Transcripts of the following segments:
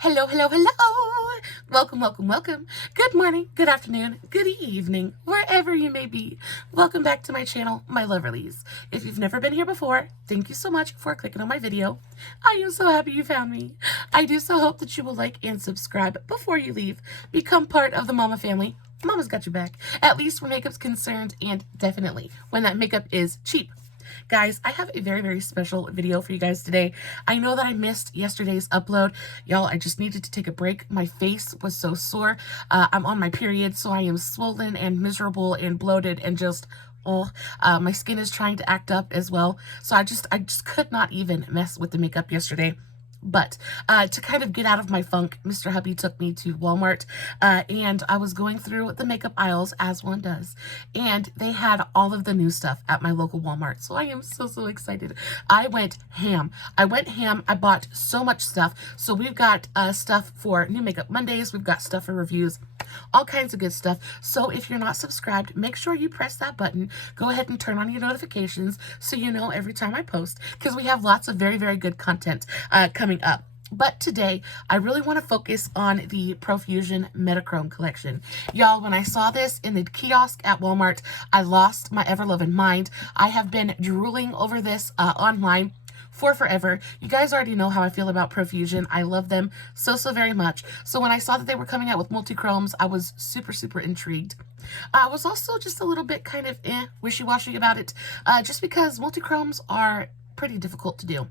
Hello, hello, hello. Welcome, welcome, welcome. Good morning, good afternoon, good evening, wherever you may be. Welcome back to my channel, my lovelies. If you've never been here before, thank you so much for clicking on my video. I am so happy you found me. I do so hope that you will like and subscribe before you leave. Become part of the Mama family. Mama's got your back, at least where makeup's concerned, and definitely when that makeup is cheap. Guys, I have a very, very special video for you guys today. I know that I missed yesterday's upload. Y'all, I just needed to take a break. My face was so sore. I'm on my period, so I am swollen and miserable and bloated and just, my skin is trying to act up as well. So I just could not even mess with the makeup yesterday. But to kind of get out of my funk, Mr. Hubby took me to Walmart, and I was going through the makeup aisles, as one does, and they had all of the new stuff at my local Walmart, so I am so excited. I went ham. I bought so much stuff. So we've got stuff for New Makeup Mondays, we've got stuff for reviews, all kinds of good stuff. So if you're not subscribed, make sure you press that button. Go ahead and turn on your notifications so you know every time I post, because we have lots of very, very good content coming up. But today, I really want to focus on the Profusion Metachrome collection. Y'all, when I saw this in the kiosk at Walmart, I lost my ever-loving mind. I have been drooling over this online for forever. You guys already know how I feel about Profusion. I love them so very much. So when I saw that they were coming out with multi-chromes, I was super intrigued. I was also just a little bit kind of wishy-washy about it, just because multi-chromes are pretty difficult to do.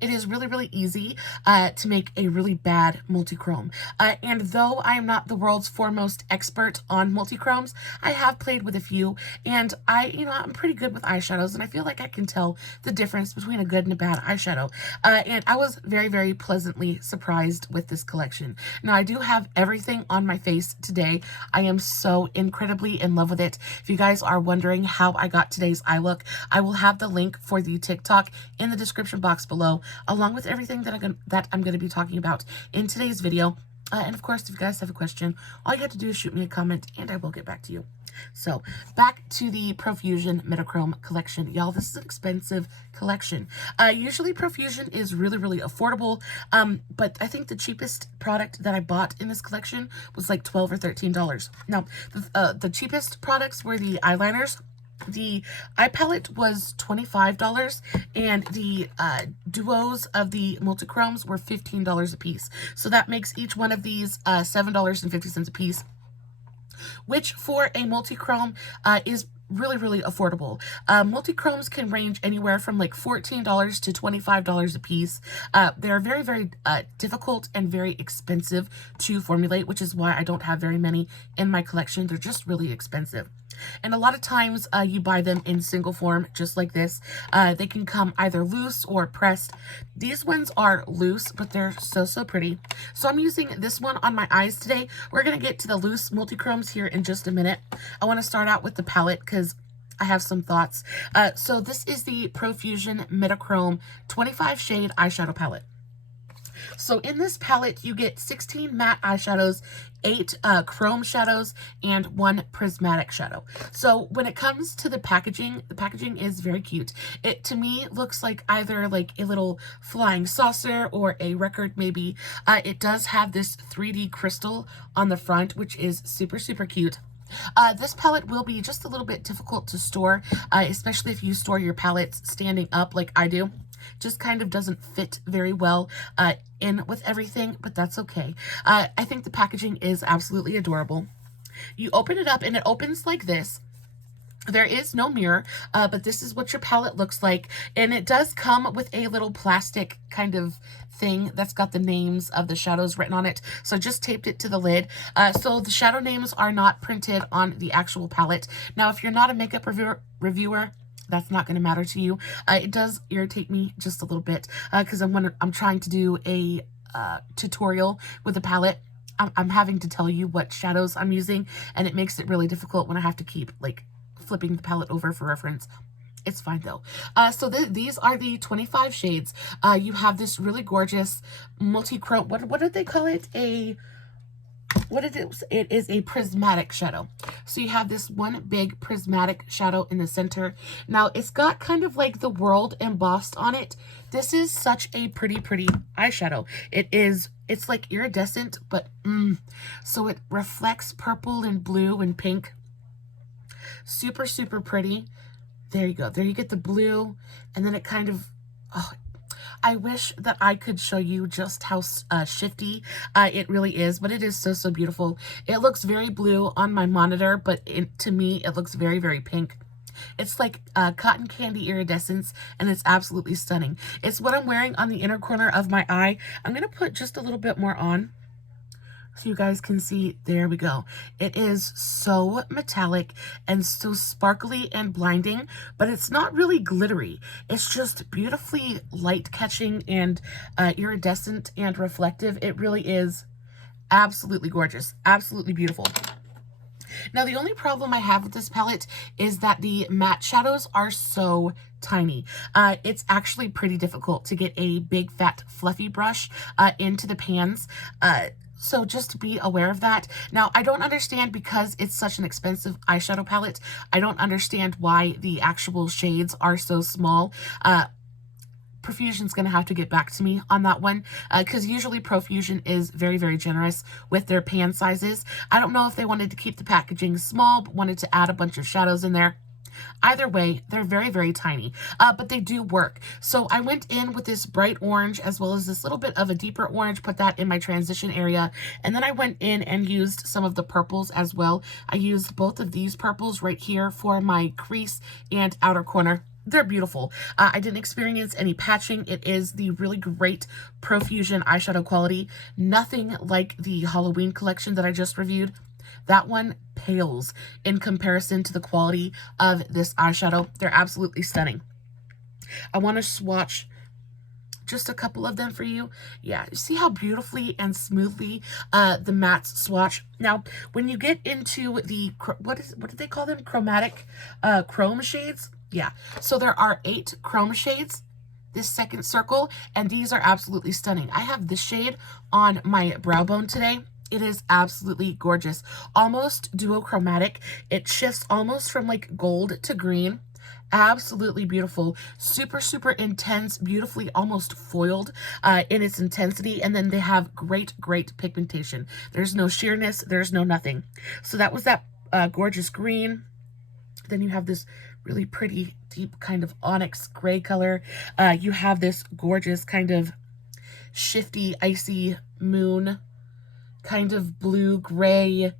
It is really easy to make a really bad multi-chrome. And though I am not the world's foremost expert on multi-chromes, I have played with a few, and I'm pretty good with eyeshadows, and I feel like I can tell the difference between a good and a bad eyeshadow. And I was very pleasantly surprised with this collection. Now, I do have everything on my face today. I am so incredibly in love with it. If you guys are wondering how I got today's eye look, I will have the link for the TikTok in the description box below, along with everything that I'm going to be talking about in today's video. And of course, if you guys have a question, all you have to do is shoot me a comment and I will get back to you. So back to the Profusion Metachrome collection. Y'all, this is an expensive collection. Usually Profusion is really affordable, but I think the cheapest product that I bought in this collection was like $12 or $13. Now, the cheapest products were the eyeliners. The eye palette was $25, and the duos of the multi-chromes were $15 a piece. So that makes each one of these $7.50 a piece, which for a multi-chrome is really affordable. Multi-chromes can range anywhere from like $14 to $25 a piece. They're very difficult and very expensive to formulate, which is why I don't have very many in my collection. They're just really expensive. And a lot of times you buy them in single form, just like this. They can come either loose or pressed. These ones are loose, but they're so pretty. So I'm using this one on my eyes today. We're going to get to the loose multi-chromes here in just a minute. I want to start out with the palette because I have some thoughts. So this is the Profusion Metachrome 25 shade eyeshadow palette. So in this palette, you get 16 matte eyeshadows, 8 chrome shadows, and 1 prismatic shadow. So when it comes to the packaging is very cute. It, to me, looks like either like a little flying saucer or a record maybe. It does have this 3D crystal on the front, which is super cute. This palette will be just a little bit difficult to store, especially if you store your palettes standing up like I do. Just kind of doesn't fit very well in with everything, but that's okay. I think the packaging is absolutely adorable. You open it up and it opens like this. There is no mirror, but this is what your palette looks like, and it does come with a little plastic kind of thing that's got the names of the shadows written on it, so I just taped it to the lid. So the shadow names are not printed on the actual palette. Now, if you're not a makeup reviewer, that's not going to matter to you. It does irritate me just a little bit because I'm trying to do a tutorial with a palette. I'm having to tell you what shadows I'm using, and it makes it really difficult when I have to keep like flipping the palette over for reference. It's fine though. So these are the 25 shades. You have this really gorgeous multi-chrome. What did they call it? what it is a prismatic shadow. So you have this one big prismatic shadow in the center. Now it's got kind of like the world embossed on it. This is such a pretty eyeshadow. It's like iridescent, but so it reflects purple and blue and pink. Super pretty. There you go. There you get the blue, and then it kind of, oh, I wish that I could show you just how shifty it really is, but it is so beautiful. It looks very blue on my monitor, but to me, it looks very pink. It's like cotton candy iridescence, and it's absolutely stunning. It's what I'm wearing on the inner corner of my eye. I'm going to put just a little bit more on, so you guys can see. There we go. It is so metallic and so sparkly and blinding, but it's not really glittery. It's just beautifully light catching and iridescent and reflective. It really is absolutely gorgeous, absolutely beautiful. Now, the only problem I have with this palette is that the matte shadows are so tiny. It's actually pretty difficult to get a big, fat, fluffy brush into the pans. So just be aware of that. Now, I don't understand, because it's such an expensive eyeshadow palette, I don't understand why the actual shades are so small. Profusion's going to have to get back to me on that one, because usually Profusion is very generous with their pan sizes. I don't know if they wanted to keep the packaging small, but wanted to add a bunch of shadows in there. Either way, they're very tiny, but they do work. So I went in with this bright orange as well as this little bit of a deeper orange, put that in my transition area. And then I went in and used some of the purples as well. I used both of these purples right here for my crease and outer corner. They're beautiful. I didn't experience any patching. It is the really great Profusion eyeshadow quality. Nothing like the Halloween collection that I just reviewed. That one pales in comparison to the quality of this eyeshadow. They're absolutely stunning. I want to swatch just a couple of them for you. Yeah, you see how beautifully and smoothly the mattes swatch. Now, when you get into the, what did they call them? Chromatic chrome shades? Yeah, so there are 8 chrome shades, this second circle, and these are absolutely stunning. I have this shade on my brow bone today. It is absolutely gorgeous. Almost duochromatic. It shifts almost from like gold to green. Absolutely beautiful. Super intense, beautifully almost foiled in its intensity. And then they have great pigmentation. There's no sheerness. There's no nothing. So that was that gorgeous green. Then you have this really pretty deep kind of onyx gray color. You have this gorgeous kind of shifty, icy moon kind of blue gray.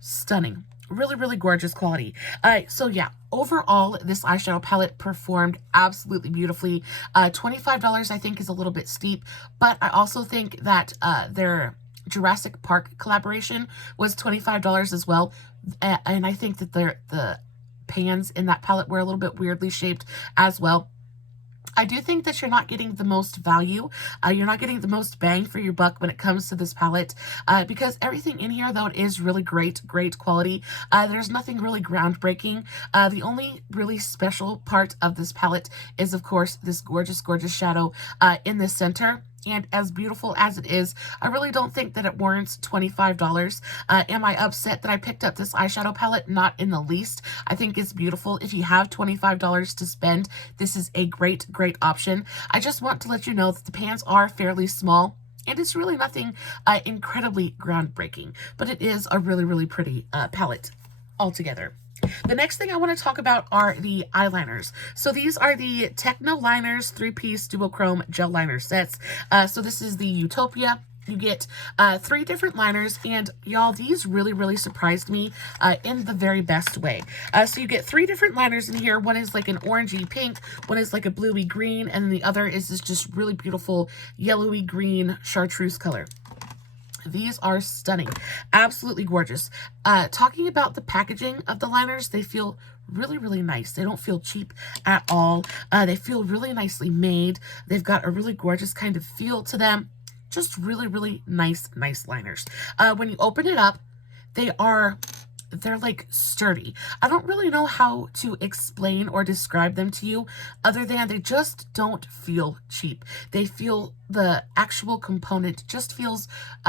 Stunning. Really gorgeous quality. So yeah, overall this eyeshadow palette performed absolutely beautifully. $25 I think is a little bit steep, but I also think that their Jurassic Park collaboration was $25 as well, and I think that the pans in that palette were a little bit weirdly shaped as well. I do think that you're not getting the most value. You're not getting the most bang for your buck when it comes to this palette, because everything in here, though it is really great quality, there's nothing really groundbreaking. The only really special part of this palette is, of course, this gorgeous shadow in the center. And as beautiful as it is, I really don't think that it warrants $25. Am I upset that I picked up this eyeshadow palette? Not in the least. I think it's beautiful. If you have $25 to spend, this is a great option. I just want to let you know that the pans are fairly small, and it's really nothing incredibly groundbreaking, but it is a really pretty palette altogether. The next thing I want to talk about are the eyeliners. So these are the Techno Liners 3-piece duochrome gel liner sets. So this is the Utopia. You get 3 different liners, and y'all, these really surprised me in the very best way. So you get 3 different liners in here. One is like an orangey pink, one is like a bluey green, and the other is this just really beautiful yellowy green chartreuse color. These are stunning. Absolutely gorgeous. Talking about the packaging of the liners, they feel really nice. They don't feel cheap at all. They feel really nicely made. They've got a really gorgeous kind of feel to them. Just really nice liners. When you open it up, they are they're like sturdy. I don't really know how to explain or describe them to you other than they just don't feel cheap. They feel, the actual component just feels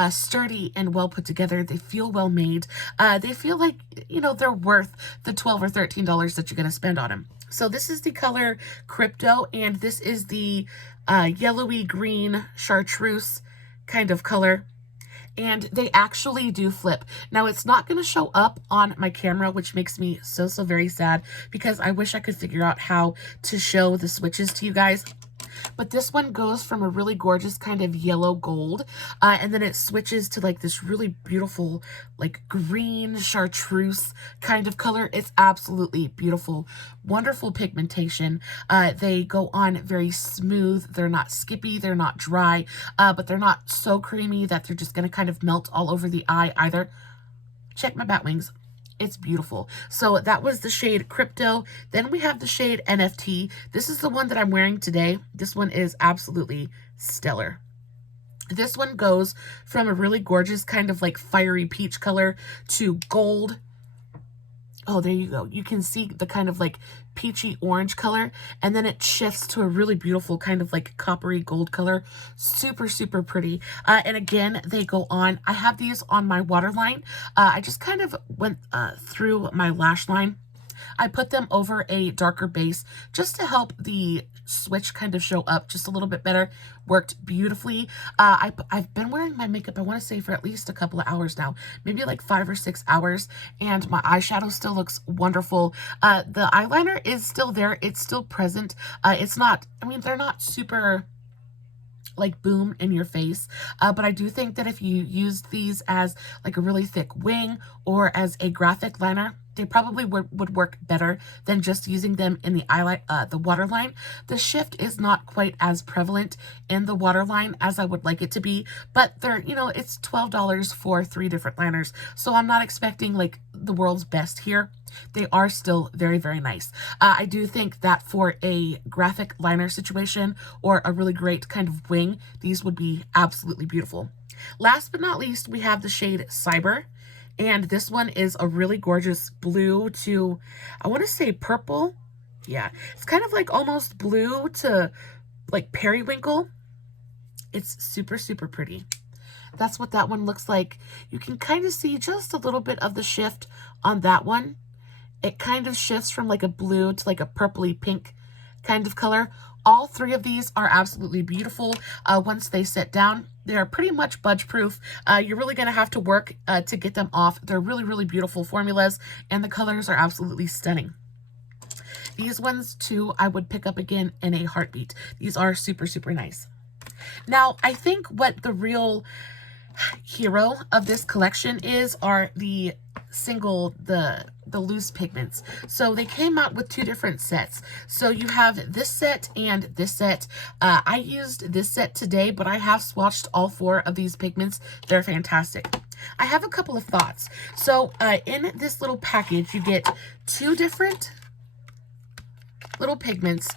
sturdy and well put together. They feel well made. They feel like, you know, they're worth the $12 or $13 that you're going to spend on them. So this is the color Crypto, and this is the yellowy green chartreuse kind of color. And they actually do flip. Now, it's not going to show up on my camera, which makes me so very sad, because I wish I could figure out how to show the switches to you guys. But this one goes from a really gorgeous kind of yellow gold, and then it switches to like this really beautiful like green chartreuse kind of color. It's absolutely beautiful, wonderful pigmentation. They go on very smooth. They're not skippy, they're not dry, but they're not so creamy that they're just going to kind of melt all over the eye either. Check my bat wings. It's beautiful. So that was the shade Crypto. Then we have the shade NFT. This is the one that I'm wearing today. This one is absolutely stellar. This one goes from a really gorgeous kind of like fiery peach color to gold. Oh, there you go. You can see the kind of like peachy orange color, and then it shifts to a really beautiful kind of like coppery gold color. Super pretty. And again, they go on. I have these on my waterline. I just kind of went through my lash line. I put them over a darker base just to help the switch kind of show up just a little bit better. Worked beautifully. I've been wearing my makeup, I want to say, for at least a couple of hours now, maybe like 5 or 6 hours, and my eyeshadow still looks wonderful. The eyeliner is still there. It's still present. It's not, I mean, they're not super like boom in your face, but I do think that if you used these as like a really thick wing or as a graphic liner, they probably would work better than just using them in the waterline. The shift is not quite as prevalent in the waterline as I would like it to be, but they're, you know, it's $12 for 3 different liners, so I'm not expecting like the world's best here. They are still very nice. I do think that for a graphic liner situation or a really great kind of wing, these would be absolutely beautiful. Last but not least, we have the shade Cyber. And this one is a really gorgeous blue to, I want to say purple. Yeah, it's kind of like almost blue to like periwinkle. It's super pretty. That's what that one looks like. You can kind of see just a little bit of the shift on that one. It kind of shifts from like a blue to like a purpley pink kind of color. All 3 of these are absolutely beautiful. Once they set down, they're pretty much budge proof. You're really going to have to work to get them off. They're really beautiful formulas, and the colors are absolutely stunning. These ones too, I would pick up again in a heartbeat. These are super nice. Now, I think what the real hero of this collection are the loose pigments. So they came out with 2 different sets. So you have this set and this set. I used this set today, but I have swatched all 4 of these pigments. They're fantastic. I have a couple of thoughts. So in this little package, you get 2 different little pigments,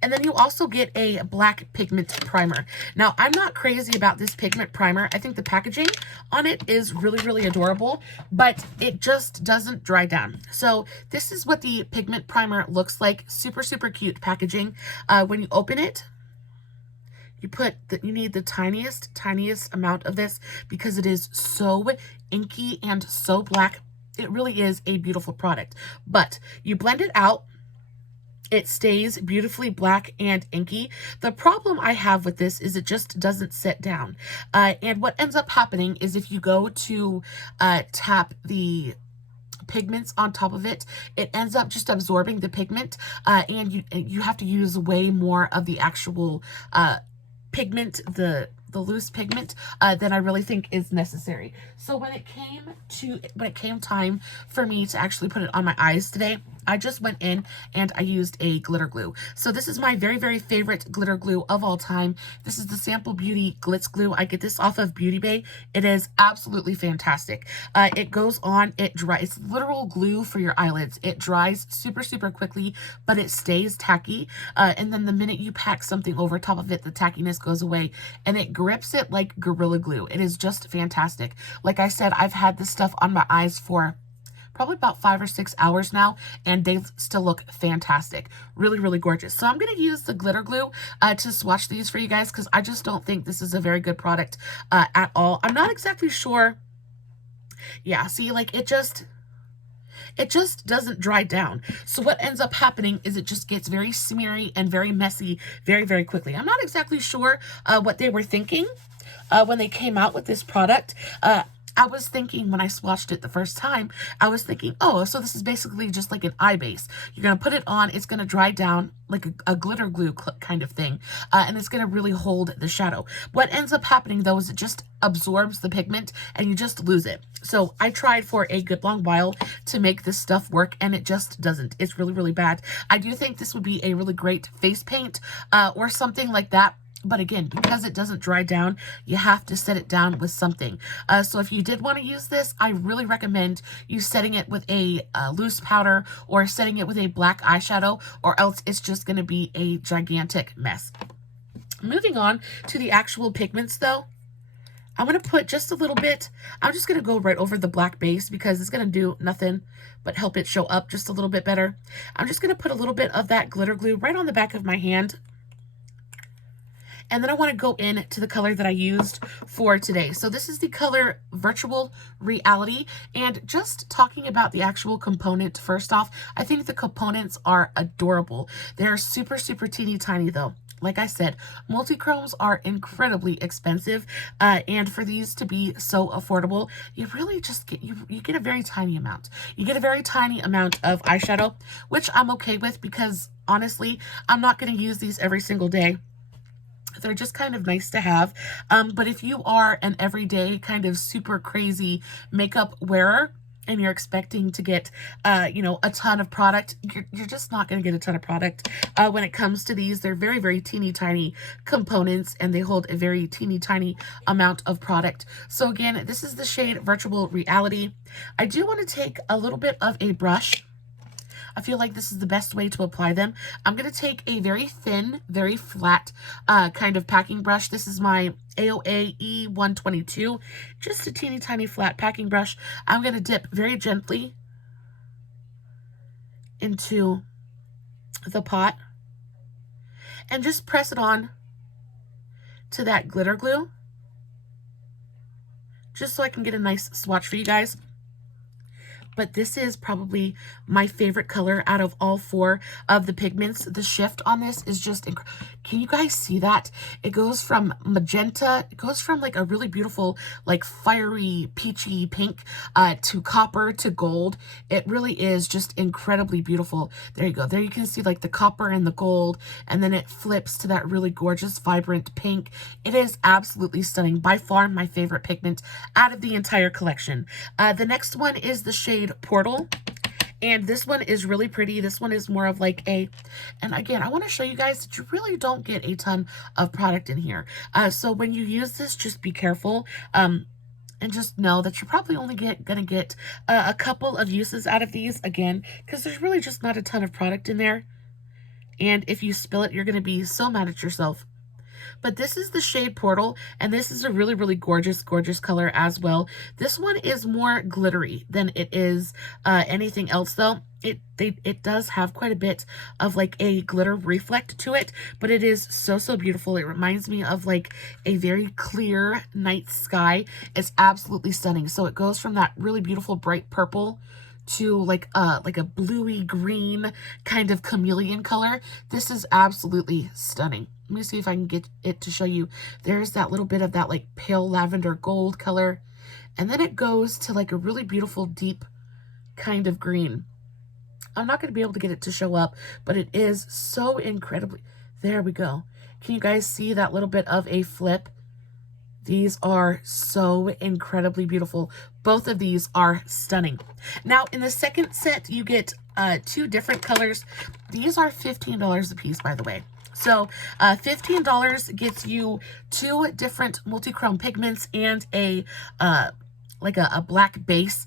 and then you also get a black pigment primer. Now, I'm not crazy about this pigment primer. I think the packaging on it is really adorable, but it just doesn't dry down. So this is what the pigment primer looks like. Super cute packaging. When you open it, you need the tiniest amount of this because it is so inky and so black. It really is a beautiful product. But you blend it out. It stays beautifully black and inky. The problem I have with this is it just doesn't set down. And what ends up happening is if you go to tap the pigments on top of it, it ends up just absorbing the pigment, and you have to use way more of the actual pigment, the loose pigment, than I really think is necessary. So when it came time for me to actually put it on my eyes today, I just went in and I used a glitter glue. So this is my very favorite glitter glue of all time. This is the Sample Beauty Glitz Glue. I get this off of Beauty Bay. It is absolutely fantastic. It goes on, it dries. It's literal glue for your eyelids. It dries super quickly, but it stays tacky. And then the minute you pack something over top of it, the tackiness goes away and it grips it like Gorilla Glue. It is just fantastic. Like I said, I've had this stuff on my eyes for probably about 5 or 6 hours now, and they still look fantastic. Really, really gorgeous. So I'm going to use the glitter glue to swatch these for you guys, because I just don't think this is a very good product at all. I'm not exactly sure. Yeah, see, like it just doesn't dry down. So what ends up happening is it just gets very smeary and very messy very, very quickly. I'm not exactly sure what they were thinking when they came out with this product. I was thinking when I swatched it the first time, I was thinking, oh, so this is basically just like an eye base. You're going to put it on, it's going to dry down like a glitter glue kind of thing, and it's going to really hold the shadow. What ends up happening, though, is it just absorbs the pigment and you just lose it. So I tried for a good long while to make this stuff work, and it just doesn't. It's really, really bad. I do think this would be a really great face paint or something like that. But again, because it doesn't dry down, you have to set it down with something. So if you did want to use this, I really recommend you setting it with a loose powder or setting it with a black eyeshadow, or else it's just going to be a gigantic mess. Moving on to the actual pigments, though, I'm going to put just a little bit. I'm just going to go right over the black base because it's going to do nothing but help it show up just a little bit better. I'm just going to put a little bit of that glitter glue right on the back of my hand. And then I want to go in to the color that I used for today. So this is the color Virtual Reality. And just talking about the actual component first off, I think the components are adorable. They're super, super teeny tiny though. Like I said, multi-chromes are incredibly expensive, and for these to be so affordable, you really just get, you get a very tiny amount. You get a very tiny amount of eyeshadow, which I'm okay with because honestly, I'm not going to use these every single day. They're just kind of nice to have. But if you are an everyday kind of super crazy makeup wearer and you're expecting to get, you know, a ton of product, you're just not going to get a ton of product. When it comes to these, they're very, very teeny tiny components, and they hold a very teeny tiny amount of product. So again, this is the shade Virtual Reality. I do want to take a little bit of a brush. I feel like this is the best way to apply them. I'm going to take a very thin, very flat kind of packing brush. This is my AOA E122, just a teeny tiny flat packing brush. I'm going to dip very gently into the pot and just press it on to that glitter glue, just so I can get a nice swatch for you guys. But this is probably my favorite color out of all 4 of the pigments. The shift on this is just incredible. Can you guys see that? It goes from magenta, it goes from like a really beautiful, like fiery, peachy pink to copper to gold. It really is just incredibly beautiful. There you go. There you can see like the copper and the gold, and then it flips to that really gorgeous, vibrant pink. It is absolutely stunning. By far my favorite pigment out of the entire collection. The next one is the shade Portal. And this one is really pretty. This one is more of like a, and again, I want to show you guys that you really don't get a ton of product in here. So when you use this, just be careful. And just know that you're probably only gonna get a couple of uses out of these, again, because there's really just not a ton of product in there. And if you spill it, you're gonna be so mad at yourself. But this is the shade Portal, and this is a really, really gorgeous, gorgeous color as well. This one is more glittery than it is anything else, though. It does have quite a bit of like a glitter reflect to it, but it is so, so beautiful. It reminds me of like a very clear night sky. It's absolutely stunning. So it goes from that really beautiful bright purple to like a bluey green kind of chameleon color. This is absolutely stunning. Let me see if I can get it to show you. There's that little bit of that like pale lavender gold color, and then it goes to like a really beautiful deep kind of green. I'm not going to be able to get it to show up, but it is so incredibly, there we go. Can you guys see that little bit of a flip? These are so incredibly beautiful. Both of these are stunning. Now, in the second set, you get 2 different colors. These are $15 a piece, by the way. So $15 gets you 2 different multi-chrome pigments and a like a black base.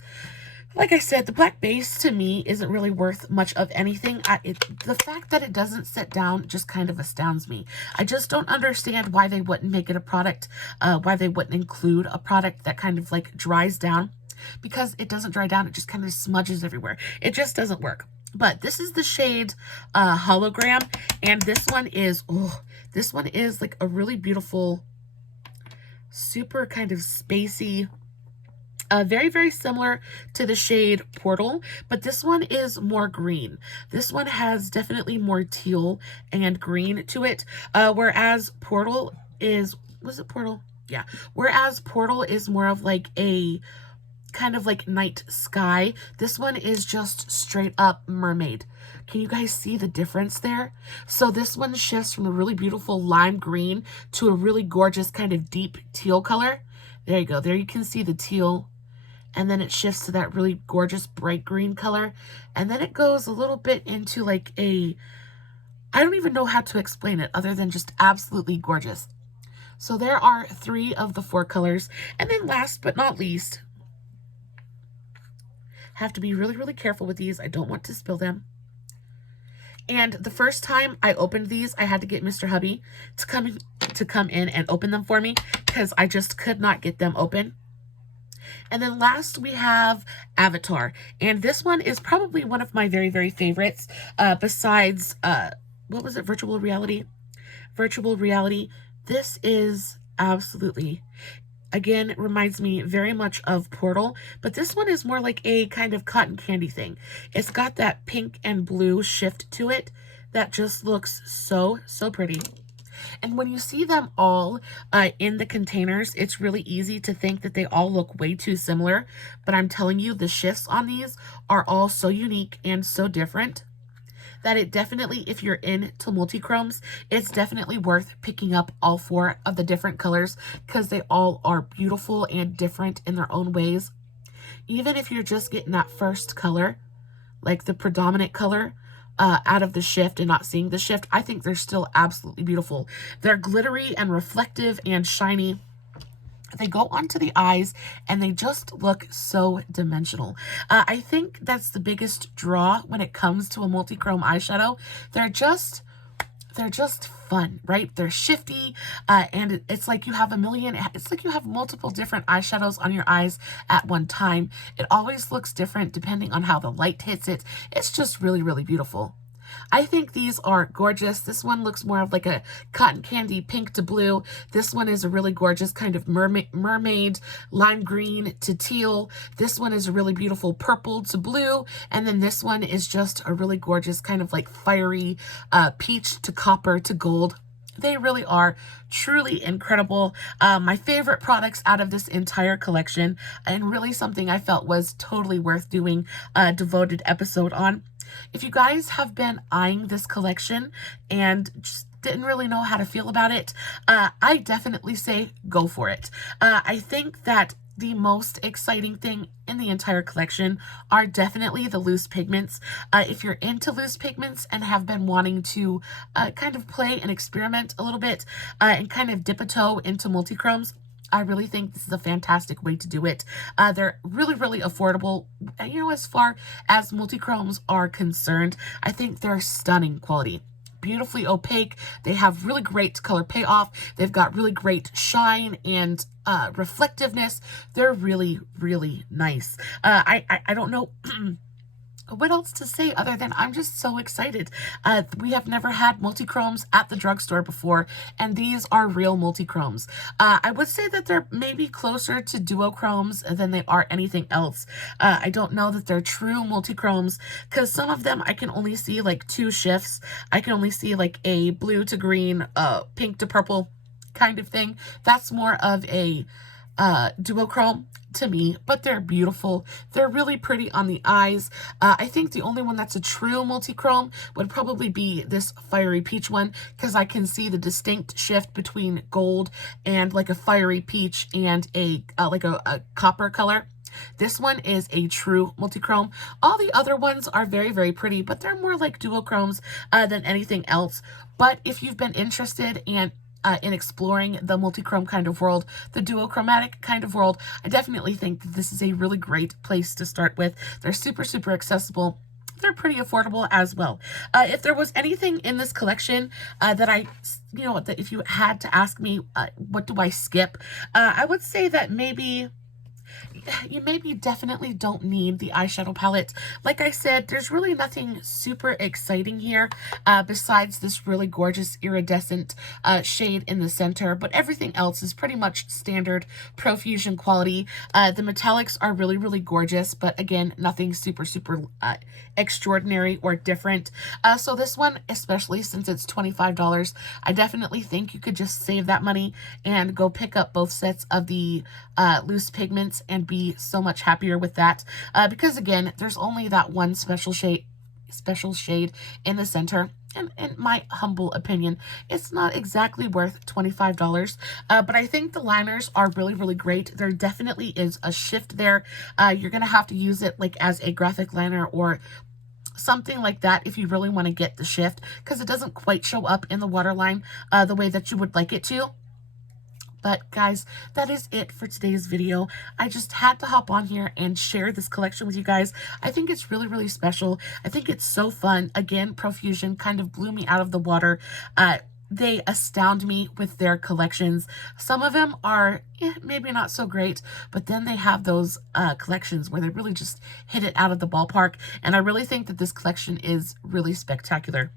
Like I said, the black base to me isn't really worth much of anything. The fact that it doesn't sit down just kind of astounds me. I just don't understand why they wouldn't make it a product, why they wouldn't include a product that kind of like dries down, because it doesn't dry down. It just kind of smudges everywhere. It just doesn't work. But this is the shade Hologram, and this one is like a really beautiful, super kind of spacey, very, very similar to the shade Portal, but this one is more green. This one has definitely more teal and green to it, whereas Portal is, was it Portal? Yeah. Whereas Portal is more of like a kind of like night sky. This one is just straight up mermaid. Can you guys see the difference there? So this one shifts from a really beautiful lime green to a really gorgeous kind of deep teal color. There you go. There you can see the teal. And then it shifts to that really gorgeous bright green color. And then it goes a little bit into like a, I don't even know how to explain it other than just absolutely gorgeous. So there are 3 of the 4 colors. And then last but not least, have to be really, really careful with these. I don't want to spill them. And the first time I opened these, I had to get Mr. Hubby to come in and open them for me because I just could not get them open. And then last we have Avatar. And this one is probably one of my very, very favorites, besides, what was it? Virtual reality. Virtual reality. This is absolutely, again, it reminds me very much of Portal, but this one is more like a kind of cotton candy thing. It's got that pink and blue shift to it that just looks so, so pretty. And when you see them all in the containers, it's really easy to think that they all look way too similar. But I'm telling you, the shifts on these are all so unique and so different that it definitely, if you're into multi-chromes, it's definitely worth picking up all 4 of the different colors because they all are beautiful and different in their own ways. Even if you're just getting that first color, like the predominant color, out of the shift and not seeing the shift, I think they're still absolutely beautiful. They're glittery and reflective and shiny. They go onto the eyes and they just look so dimensional. I think that's the biggest draw when it comes to a multi-chrome eyeshadow. They're just fun, right? They're shifty, and it's like you have it's like you have multiple different eyeshadows on your eyes at one time. It always looks different depending on how the light hits it. It's just really, really beautiful. I think these are gorgeous. This one looks more of like a cotton candy pink to blue. This one is a really gorgeous kind of mermaid lime green to teal. This one is a really beautiful purple to blue. And then this one is just a really gorgeous kind of like fiery peach to copper to gold. They really are truly incredible. My favorite products out of this entire collection, and really something I felt was totally worth doing a devoted episode on. If you guys have been eyeing this collection and just didn't really know how to feel about it, I definitely say go for it. I think that the most exciting thing in the entire collection are definitely the loose pigments. If you're into loose pigments and have been wanting to kind of play and experiment a little bit and kind of dip a toe into multi-chromes, I really think this is a fantastic way to do it. They're really, really affordable. You know, as far as multi-chromes are concerned, I think they're stunning quality. Beautifully opaque. They have really great color payoff. They've got really great shine and reflectiveness. They're really, really nice. I don't know what else to say other than I'm just so excited. We have never had multi-chromes at the drugstore before, and these are real multi-chromes. I would say that they're maybe closer to duochromes than they are anything else. I don't know that they're true multi-chromes because some of them I can only see like 2 shifts. I can only see like a blue to green, pink to purple kind of thing. That's more of a duochrome to me, but they're beautiful. They're really pretty on the eyes. I think the only one that's a true multi-chrome would probably be this fiery peach one because I can see the distinct shift between gold and like a fiery peach and a like a copper color. This one is a true multi-chrome. All the other ones are very, very pretty, but they're more like duochromes than anything else. But if you've been interested and in exploring the multi-chrome kind of world, the duochromatic kind of world, I definitely think that this is a really great place to start with. They're super, super accessible. They're pretty affordable as well. If there was anything in this collection that that if you had to ask me, what do I skip? I would say that maybe you definitely don't need the eyeshadow palette. Like I said, there's really nothing super exciting here besides this really gorgeous iridescent shade in the center, but everything else is pretty much standard Profusion quality. The metallics are really, really gorgeous, but again, nothing super, super extraordinary or different. So this one, especially since it's $25, I definitely think you could just save that money and go pick up both sets of the loose pigments and be so much happier with that, because again, there's only that one special shade in the center, and in my humble opinion, it's not exactly worth $25, but I think the liners are really, really great. There definitely is a shift there. You're gonna have to use it like as a graphic liner or something like that if you really want to get the shift, because it doesn't quite show up in the waterline the way that you would like it to. But guys, that is it for today's video. I just had to hop on here and share this collection with you guys. I think it's really, really special. I think it's so fun. Again, Profusion kind of blew me out of the water. They astound me with their collections. Some of them are maybe not so great, but then they have those collections where they really just hit it out of the ballpark. And I really think that this collection is really spectacular.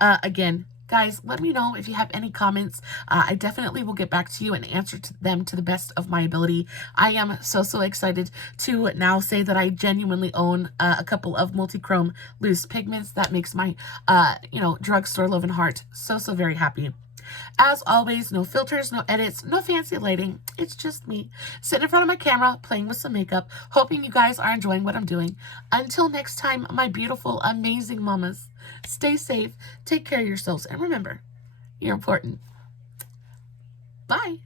Again, guys, let me know if you have any comments. I definitely will get back to you and answer them to the best of my ability. I am so, so excited to now say that I genuinely own a couple of multi-chrome loose pigments. That makes my, drugstore loving heart so, so very happy. As always, no filters, no edits, no fancy lighting. It's just me sitting in front of my camera, playing with some makeup, hoping you guys are enjoying what I'm doing. Until next time, my beautiful, amazing mamas, stay safe, take care of yourselves, and remember, you're important. Bye.